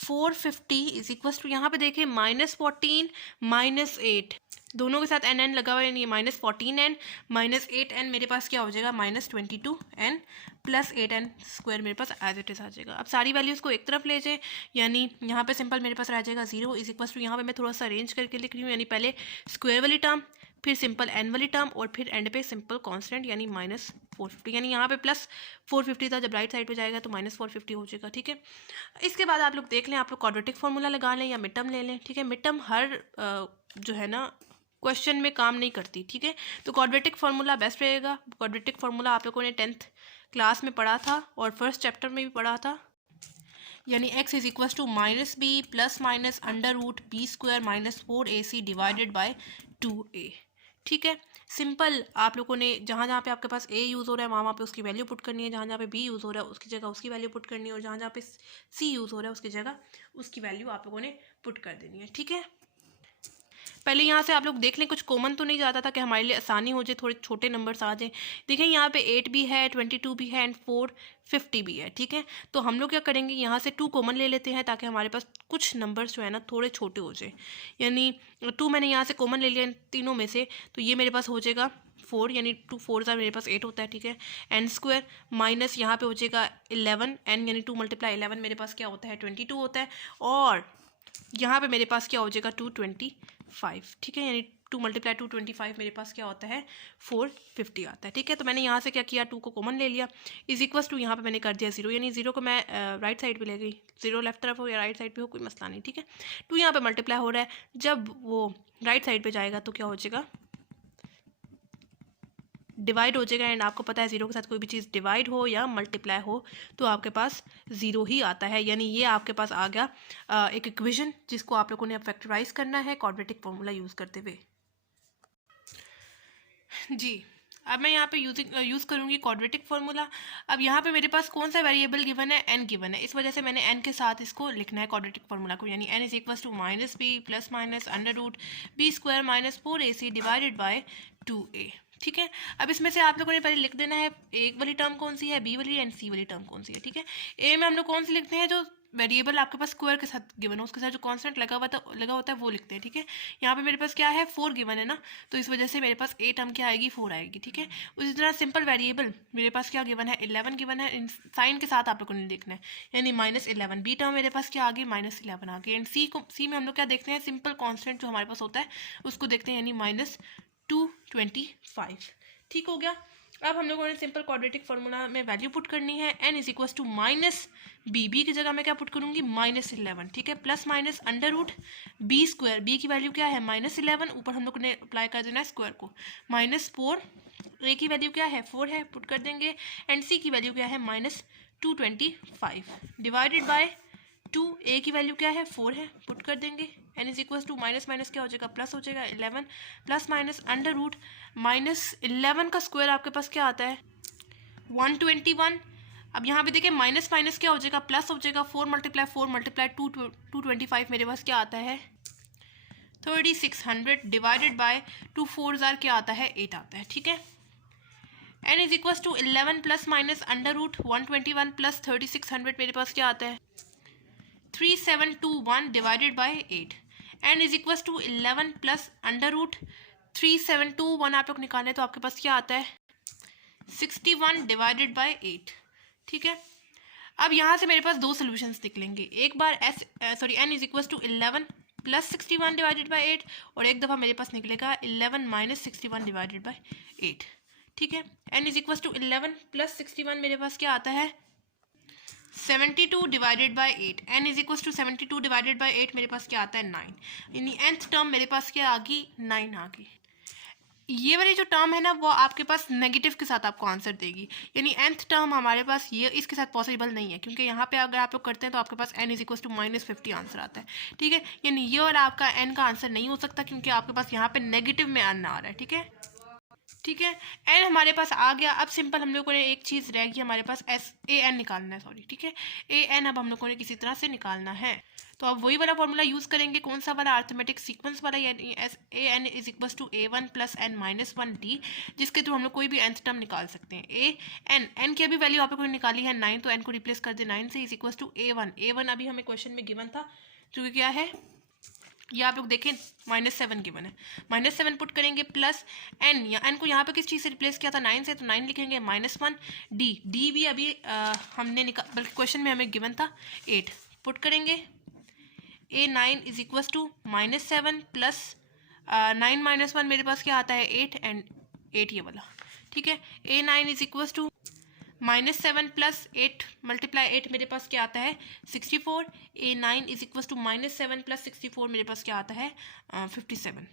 450 इज इक्वल टू, यहाँ पे देखिए -14 -8 दोनों के साथ NN लगा हुआ है, यानी -14N -8N मेरे पास क्या हो जाएगा -22N प्लस 8N² मेरे पास एज इट इज आ जाएगा। अब सारी वैल्यूज़ को एक तरफ ले जाए, यानी यहाँ पे सिंपल मेरे पास रह जाएगा 0 इज इक्वल टू, यहाँ पे मैं थोड़ा सा अरेंज करके लिख रही हूँ, यानी पहले स्क्वायर वाली टर्म, फिर सिंपल N वाली टर्म और फिर एंड पे सिंपल कांस्टेंट यानी -450, यानी यहाँ पे +450 था, जब राइट साइड पे जाएगा तो -450 हो जाएगा, ठीक है। इसके बाद आप लोग देख लें, आप लोग क्वाड्रेटिक फार्मूला लगा लें या मिड टर्म ले लें, ठीक है। मिड टर्म हर जो है ना क्वेश्चन में काम नहीं करती, ठीक है। तो क्वाड्रेटिक फार्मूला बेस्ट रहेगा। क्वाड्रेटिक फार्मूला आप लोगों ने 10th क्लास में पढ़ा था और फर्स्ट चैप्टर में भी पढ़ा था, यानी x is equal to -b plus minus √b² -4ac divided by 2a, ठीक है। सिंपल आप लोगों ने जहाँ जहाँ पे आपके पास a यूज़ हो रहा है वहाँ पे उसकी वैल्यू पुट करनी है, जहाँ जहाँ पे b यूज़ हो रहा है उसकी जगह उसकी वैल्यू पुट करनी है, और जहाँ जहाँ पे c यूज़ हो रहा है उसकी जगह उसकी वैल्यू आप लोगों ने पुट कर देनी है, ठीक है। पहले यहाँ से आप लोग देख लें, कुछ कॉमन तो नहीं जाता था कि हमारे लिए आसानी हो जाए, थोड़े छोटे नंबर्स आ जाएं। देखें यहाँ पे 8 भी है, 22 भी है एंड 450 भी है, ठीक है। तो हम लोग क्या करेंगे, यहाँ से 2 कॉमन ले लेते हैं ताकि हमारे पास कुछ नंबर्स जो है ना थोड़े छोटे हो जाए, यानी 2 मैंने यहाँ से कॉमन ले लिया इन तीनों में से, तो ये मेरे पास हो जाएगा 4, यानी 2 4 मेरे पास 8 होता है, ठीक है। N² माइनस यहाँ पे हो जाएगा 11, N यानी 2 × 11 मेरे पास क्या होता है 22 होता है, और यहाँ पे मेरे पास क्या हो जाएगा 225, ठीक है। यानी 2 × 225 मेरे पास क्या होता है 450 आता है, ठीक है। तो मैंने यहाँ से क्या किया 2 को कॉमन ले लिया इज इक्वल टू, यहाँ पे मैंने कर दिया 0, यानी 0 को मैं राइट साइड पे ले गई, 0 लेफ्ट तरफ हो या राइट साइड पे हो कोई मसला नहीं, ठीक है। 2 यहाँ पे मल्टीप्लाई हो रहा है, जब वो राइट साइड पे जाएगा तो क्या हो जाएगा डिवाइड हो जाएगा, एंड आपको पता है ज़ीरो के साथ कोई भी चीज़ डिवाइड हो या मल्टीप्लाई हो तो आपके पास ज़ीरो ही आता है। यानी ये आपके पास आ गया एक इक्वेशन जिसको आप लोगों ने अब फैक्टराइज करना है क्वाड्रेटिक फॉर्मूला यूज़ करते हुए। जी, अब मैं यहाँ पे यूज़ करूँगी क्वाड्रेटिक फार्मूला। अब यहाँ पे मेरे पास कौन सा वेरिएबल गिवन है, n गिवन है, इस वजह से मैंने n के साथ इसको लिखना है क्वाड्रेटिक फार्मूला को, यानी n is equal to minus b plus minus under root b square minus 4ac divided by 2a। ठीक है, अब इसमें से आप लोगों ने पहले लिख देना है एक वाली टर्म कौन सी है, बी वाली, एंड सी वाली टर्म कौन सी है। ठीक है, ए में हम लोग कौन सी लिखते हैं, जो वेरिएबल आपके पास स्क्वायर के साथ गिवन हो उसके साथ जो कांस्टेंट लगा होता है वो लिखते हैं। ठीक है, यहाँ पे मेरे पास क्या है, 4 गिवन है ना, तो इस वजह से मेरे पास ए टर्म क्या आएगी, 4 आएगी। ठीक है, उसी तरह सिंपल वेरिएबल मेरे पास क्या गिवन है, 11 गिवन है, साइन के साथ आप लोगों ने देखना है, यानी -11। बी टर्म मेरे पास क्या आ गई, -11 आ गई। एंड सी में हम लोग क्या देखते हैं, सिंपल कॉन्स्टेंट जो हमारे पास होता है उसको देखते हैं, यानी -225। ठीक हो गया। अब हम लोगों ने सिंपल क्वाड्रेटिक फार्मूला में वैल्यू पुट करनी है, n is equal to minus b की जगह मैं क्या पुट करूंगी, -11। ठीक है, plus minus under root b square, b की वैल्यू क्या है, -11, ऊपर हम लोग ने अप्लाई कर देना है स्क्वायर को, -4, ए की वैल्यू क्या है, 4 है, पुट कर देंगे, एंड सी की वैल्यू क्या है, -225 डिवाइडेड बाय 2, ए की वैल्यू क्या है, 4 है, पुट कर देंगे, n is equal to minus minus क्या हो जाएगा, प्लस हो जाएगा, 11 प्लस माइनस अंडर रूट -11 का स्क्वायर आपके पास क्या आता है, 121। अब यहाँ पे देखिए माइनस माइनस क्या हो जाएगा, प्लस हो जाएगा, 4 मल्टीप्लाई 225 मेरे पास क्या आता है, 3600 डिवाइडेड बाय 2 4 क्या आता है, 8 आता है। ठीक है, n is equal to 11 plus minus under root 121 plus 3600 मेरे पास क्या आता है, 3721 divided by 8। n is equal to 11 plus under root 3721 आप लोग निकालें तो आपके पास क्या आता है, 61 डिवाइडेड बाय 8। ठीक है, अब यहाँ से मेरे पास दो सोल्यूशंस निकलेंगे, एक बार n is equal to 11 plus 61 divided by 8, और एक दफ़ा मेरे पास निकलेगा 11 माइनस 61 डिवाइडेड बाय 8। ठीक है, n is equal to 11 plus 61 मेरे पास क्या आता है, 72 divided by 8। n is equal to 72 divided by 8 मेरे पास क्या आता है, 9, यानी nth टर्म मेरे पास क्या आ गई, 9 आ गई। ये वाली जो टर्म है ना वो आपके पास नेगेटिव के साथ आपको आंसर देगी, यानी nth टर्म हमारे पास ये इसके साथ पॉसिबल नहीं है, क्योंकि यहाँ पे अगर आप लोग करते हैं तो आपके पास n is equal to -50 answer आता है। ठीक है, यानी ये और आपका n का आंसर नहीं हो सकता, क्योंकि आपके पास यहाँ पे नेगेटिव में n आ रहा है। ठीक है, ठीक है, n हमारे पास आ गया। अब सिंपल हम लोगों ने एक चीज़ रह गई हमारे पास, an निकालना है, सॉरी। ठीक है, an अब हम लोगों ने किसी तरह से निकालना है, तो अब वही वाला फॉर्मूला यूज़ करेंगे, कौन सा वाला, अर्थमेटिक सीक्वेंस वाला, यानी an is equal to a1 plus n minus 1d, जिसके थ्रू हम लोग कोई भी nth टर्म निकाल सकते हैं। n की अभी वैल्यू आप लोगों ने निकाली है 9, तो n को रिप्लेस कर दे 9 से, इज इक्वल टू a1 अभी हमें क्वेश्चन में गिवन था, जो कि क्या है, ये आप लोग देखें -7 गिवन है, -7 पुट करेंगे, प्लस n, या n को यहाँ पे किस चीज़ से रिप्लेस किया था, 9 से, तो 9 लिखेंगे, -1 d भी अभी हमने बल्कि क्वेश्चन में हमें गिवन था 8, पुट करेंगे, a9 is equal to -7 plus 9 minus 1 मेरे पास क्या आता है, 8, एंड 8 ये वाला। ठीक है, a9 is equal to -7 plus 8 multiply 8 मेरे पास क्या आता है, 64। a9 is equal to -7 plus 64 मेरे पास क्या आता है, 57।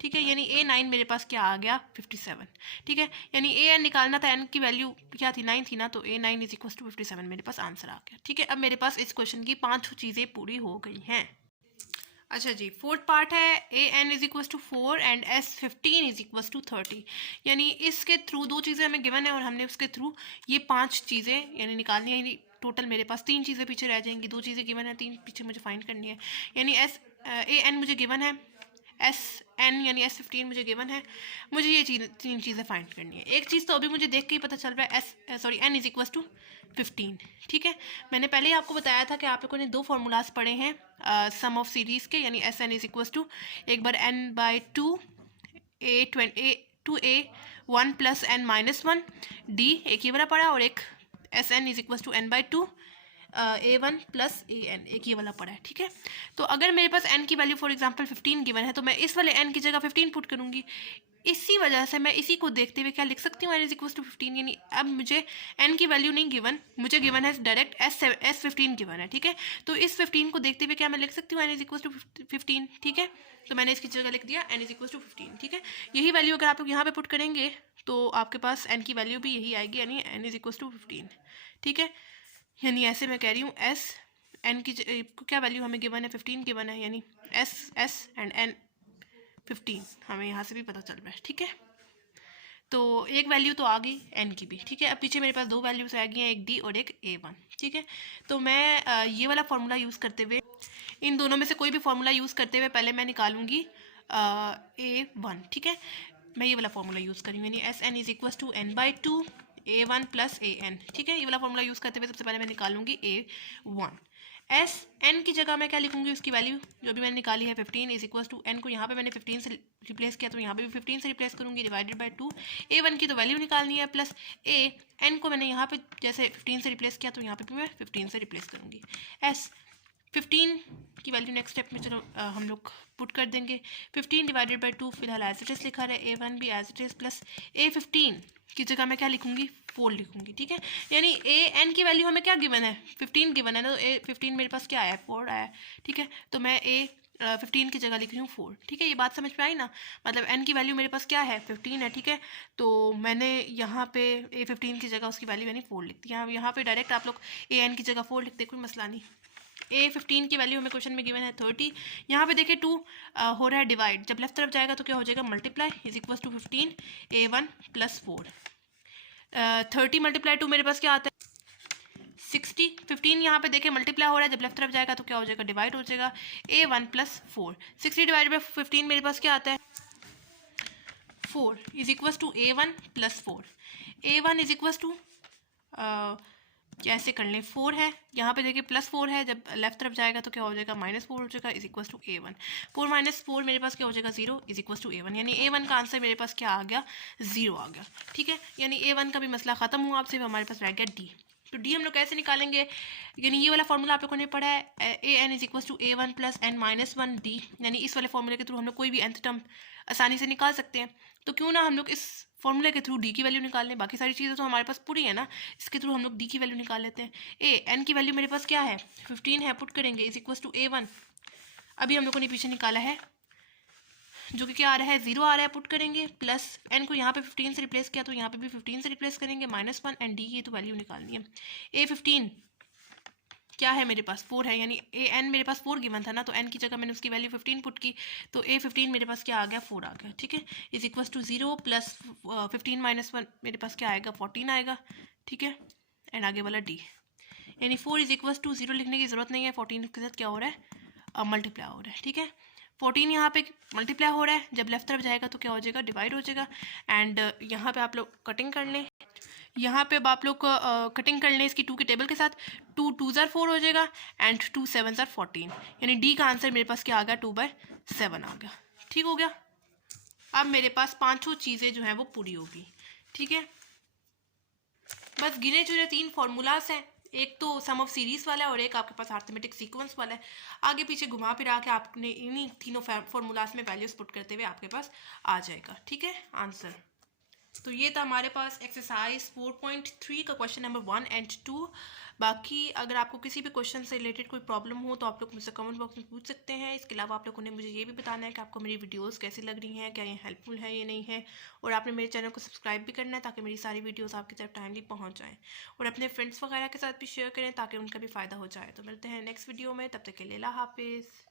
ठीक है, यानी a9 मेरे पास क्या आ गया, 57। ठीक है, यानी an निकालना था, n की वैल्यू क्या थी, 9 थी ना, तो a9 इज इक्वल टू 57 मेरे पास आंसर आ गया। ठीक है, अब मेरे पास इस क्वेश्चन की 5 चीज़ें पूरी हो गई हैं। अच्छा जी, फोर्थ पार्ट है, an is equal to 4 and s15 is equal to 30, यानी इसके थ्रू दो चीज़ें हमें गिवन है और हमने उसके थ्रू ये 5 चीज़ें यानी निकालनी है, यानी टोटल मेरे पास 3 चीज़ें पीछे रह जाएंगी, 2 चीज़ें गिवन है, 3 पीछे मुझे फाइंड करनी है, यानी an मुझे गिवन है, n यानी s15 मुझे गिवन है, मुझे ये 3 चीज़ें फाइंड करनी है। एक चीज़ तो अभी मुझे देख के ही पता चल रहा है, n इज इक्वल टू 15। ठीक है, मैंने पहले ही आपको बताया था कि आप लोगों ने 2 फार्मूलाज पढ़े हैं सम ऑफ सीरीज़ के, यानी Sn इज इक्वल टू एक बार n/2 a 1 plus n minus 1 d, एक ये वाला पढ़ा, और एक Sn is equal to n/2 A1 plus AN, एक ये वाला पड़ा है, ठीक है। तो अगर मेरे पास n की वैल्यू फॉर एग्जांपल 15 गिवन है तो मैं इस वाले n की जगह 15 पुट करूँगी। इसी वजह से मैं इसी को देखते हुए क्या लिख सकती हूँ, n इज इक्वल टू 15, यानी अब मुझे n की वैल्यू नहीं गिवन, मुझे गिवन है डायरेक्ट S15 गिवन है, ठीक है। तो इस 15 को देखते हुए क्या मैं लिख सकती हूँ, n इज इक्वल टू 15, ठीक है। तो मैंने इसकी जगह लिख दिया n इज इक्वल टू 15, ठीक है। यही वैल्यू अगर आप लोग यहाँ पे पुट करेंगे तो आपके पास n की वैल्यू भी यही आएगी, यानी n इज इक्वल टू 15, ठीक है। यानी ऐसे मैं कह रही हूँ s n की क्या वैल्यू हमें गिवन है, 15 गिवन है, यानी s एंड n 15 हमें यहाँ से भी पता चल रहा है, ठीक है। तो एक वैल्यू तो आ गई n की भी, ठीक है। अब पीछे मेरे पास दो वैल्यूज आ गई हैं, एक d और एक A1, ठीक है। तो मैं ये वाला फॉर्मूला यूज़ करते हुए, इन दोनों में से कोई भी फॉर्मूला यूज़ करते हुए पहले मैं निकालूंगी A1, ठीक है। मैं ये वाला फॉर्मूला यूज़ करूँगी, यानी Sn is equal to n/2 A1 plus AN, ठीक है। ये वाला फॉर्मूला यूज़ करते हुए सबसे पहले मैं निकालूंगी A1। Sn की जगह मैं क्या लिखूंगी, उसकी वैल्यू जो भी मैंने निकाली है 15 इज इक्वल टू n को यहाँ पे मैंने 15 से रिप्लेस किया तो यहाँ पे भी 15 से रिप्लेस करूँगी, डिवाइडेड बाय 2। A1 की तो वैल्यू निकालनी है, प्लस n को मैंने यहाँ पे जैसे 15 से रिप्लेस किया तो यहाँ पे भी मैं 15 से रिप्लेस करूँगी। S15 की वैल्यू नेक्स्ट स्टेप में चलो हम लोग पुट कर देंगे। 15 डिवाइडेड बाई 2 फिलहाल एज इट इज लिखा है, A1 भी as it is, plus A15 की जगह मैं क्या लिखूंगी, 4 लिखूंगी, ठीक है। यानी AN की वैल्यू हमें क्या गिवन है, 15 गिवन है ना, तो A15 मेरे पास क्या आया है, 4 आया है, ठीक है। तो मैं A15 की जगह लिख रही हूँ 4, ठीक है। ये बात समझ में आई ना, मतलब n की वैल्यू मेरे पास क्या है, 15 है, ठीक है। तो मैंने यहाँ पे A15 की जगह उसकी वैल्यू यानी 4 लिख दी। यहाँ पे डायरेक्ट आप लोग AN की जगह 4 लिखते, कोई मसला नहीं। A15 की वैल्यू हमें क्वेश्चन में गिवन है 30, यहाँ पे देखिए 2 हो रहा है डिवाइड, जब लेफ्ट तरफ जाएगा तो क्या हो जाएगा, multiply is equal to 15 A1 plus 4। 30 multiply 2 मेरे पास क्या आता है, 60। 15 यहाँ पे देखिए मल्टीप्लाई हो रहा है, जब लेफ्ट तरफ जाएगा तो क्या हो जाएगा, डिवाइड हो जाएगा, A1 प्लस 4। 60 डिवाइड बाई 15 मेरे पास क्या आता है, 4 is equal to A1 plus 4। A1 is equal to कैसे कर लें, 4 है यहाँ पे देखिए, प्लस 4 है, जब लेफ्ट तरफ जाएगा तो क्या हो जाएगा, -4 हो जाएगा, is equal to A1। 4 minus 4 मेरे पास क्या हो जाएगा, 0 इज इक्वल टू A1, यानी A1 का आंसर मेरे पास क्या आ गया, 0 आ गया, ठीक है। यानी A1 का भी मसला ख़त्म हुआ, आपसे हमारे पास रह गया D। तो D हम लोग कैसे निकालेंगे, यानी ये वाला फॉर्मूला आप लोगों ने पढ़ा है, AN is equal to A1 plus n-1 D, यानी इस वाले फॉर्मूले के थ्रू हम लोग कोई भी nth टर्म आसानी से निकाल सकते हैं। तो क्यों ना हम लोग इस फॉर्मूले के थ्रू D की वैल्यू निकाल लें, बाकी सारी चीज़ें तो हमारे पास पूरी है ना, इसके थ्रू हम लोग D की वैल्यू निकाल लेते हैं। n की वैल्यू मेरे पास क्या है, 15 है, पुट करेंगे इज इक्वल टू A1, अभी हम लोगों ने पीछे निकाला है जो कि क्या आ रहा है, 0 आ रहा है, पुट करेंगे, प्लस n को यहाँ पे 15 से रिप्लेस किया तो यहाँ पे भी 15 से रिप्लेस करेंगे, -1 एंड D की तो वैल्यू निकालनी है। A15 क्या है मेरे पास, 4 है, यानी AN मेरे पास 4 गिवन था ना, तो n की जगह मैंने उसकी वैल्यू 15 पुट की, तो A15 मेरे पास क्या आ गया, 4 आ गया, ठीक है। Is equal to 0 plus 15 minus 1 मेरे पास क्या आएगा, 14 आएगा, ठीक है। एंड आगे वाला D, यानी 4 इज इक्वल टू 0 लिखने की ज़रूरत नहीं है, 14 के साथ क्या हो रहा है, मल्टीप्लाई हो रहा है, ठीक है। 14 यहाँ पे मल्टीप्लाई हो रहा है, जब लेफ्ट तरफ जाएगा तो क्या हो जाएगा, डिवाइड हो जाएगा। एंड यहाँ पे आप लोग कटिंग कर लें, यहाँ पे अब आप लोग कटिंग कर लें इसकी 2 के टेबल के साथ, 2 2s are 4 हो जाएगा एंड 2 7s are 14, यानी डी का आंसर मेरे पास क्या आ गया, 2/7 आ गया, ठीक हो गया। अब मेरे पास पांचों चीज़ें जो हैं वो पूरी होगी, ठीक है। बस गिने चुने 3 फार्मूलाज हैं, एक तो सम ऑफ सीरीज वाला है और एक आपके पास अरिथमेटिक सीक्वेंस वाला है। आगे पीछे घुमा फिरा के आपने इन्हीं तीनों फार्मूलाज में वैल्यूज पुट करते हुए आपके पास आ जाएगा, ठीक है, आंसर। तो ये था हमारे पास एक्सरसाइज 4.3 का क्वेश्चन नंबर 1 एंड 2। बाकी अगर आपको किसी भी क्वेश्चन से रिलेटेड कोई प्रॉब्लम हो तो आप लोग मुझसे कमेंट बॉक्स में पूछ सकते हैं। इसके अलावा आप लोगों ने मुझे ये भी बताना है कि आपको मेरी वीडियोस कैसी लग रही हैं, क्या ये हेल्पफुल है या नहीं है, और आपने मेरे चैनल को सब्सक्राइब भी करना है ताकि मेरी सारी वीडियोस आपकी तरफ टाइमली पहुंच जाएँ, और अपने फ्रेंड्स वगैरह के साथ भी शेयर करें ताकि उनका भी फ़ायदा हो जाए। तो मिलते हैं नेक्स्ट वीडियो में, तब तक के लिए अल्लाह हाफिज़।